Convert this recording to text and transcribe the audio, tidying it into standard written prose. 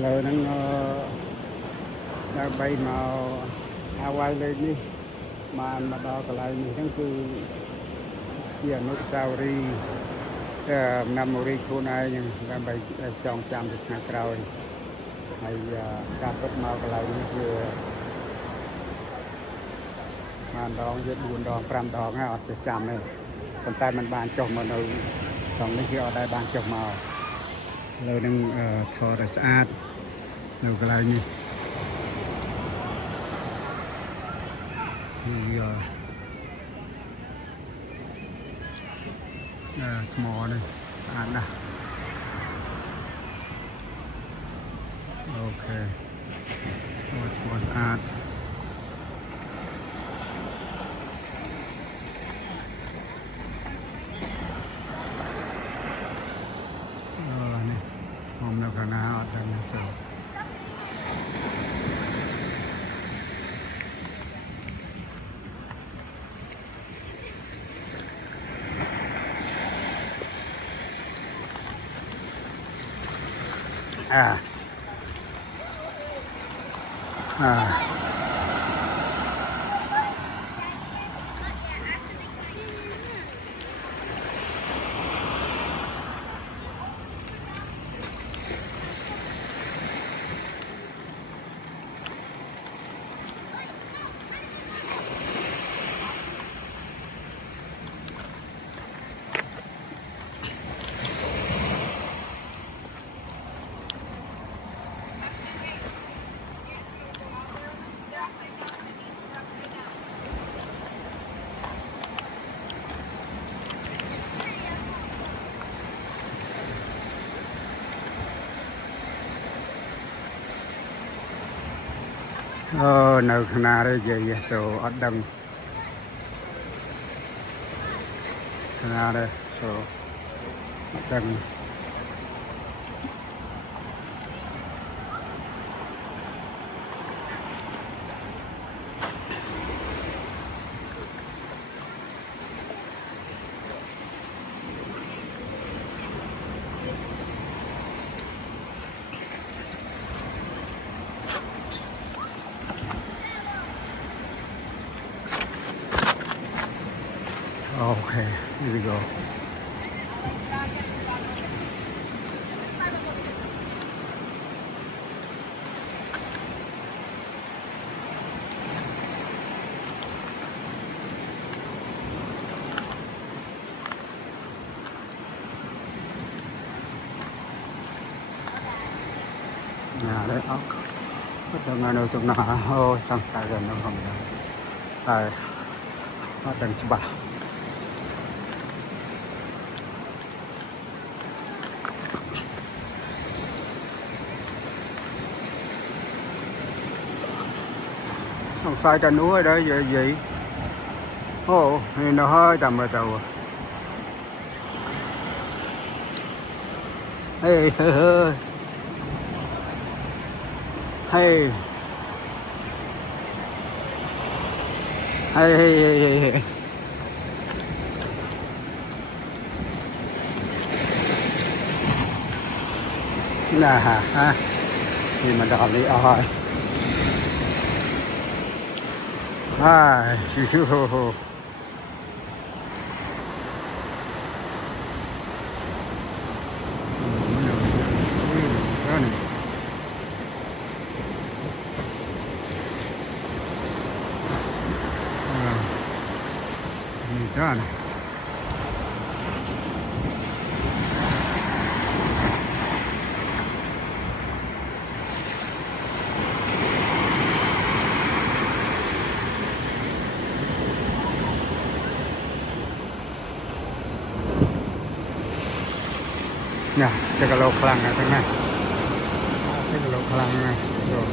lời nó đã bay màu Hawaii lên đi mà đo cái này mìnhทั้งคือเกี่ยวนุสาวรีย์memory ខ្លួនឯងដើម្បីចងចាំទៅថ្ងៃក្រោយហើយការពិតមកកន្លែងនេះគឺបានដងវា4ដង5ដងហើយអត់ចេះចាំទេប៉ុន្តែมันបានចុះមកនៅក្នុងនេះគឺអត់ដែលបានចុះមកលើនឹងថតឲ្យស្អាតនៅកន្លែងនេះថ្មនេះស្អាតណាស់អូខេថ្មស្អាតនេះខ្ញុំនៅខាងណាអត់ដឹងទេចូលនៅខាងណាទេយាយចូលអត់ដឹងខាងណាទេចូលអត់ដឹងOkay, here we go. nhà đấy ốc bắt đầu ngay đâu trong nào ô sang xa gần nó không được rồi bắt đầu chụp bảo không sai cả núi đây vậy gì ô thì nó hơi tầm rồi tàu hey hey hey hey nè ha thì mà đòn đi oi done. Nè, cái lô khăn này thế này. Cái lô khăn này. Rồi.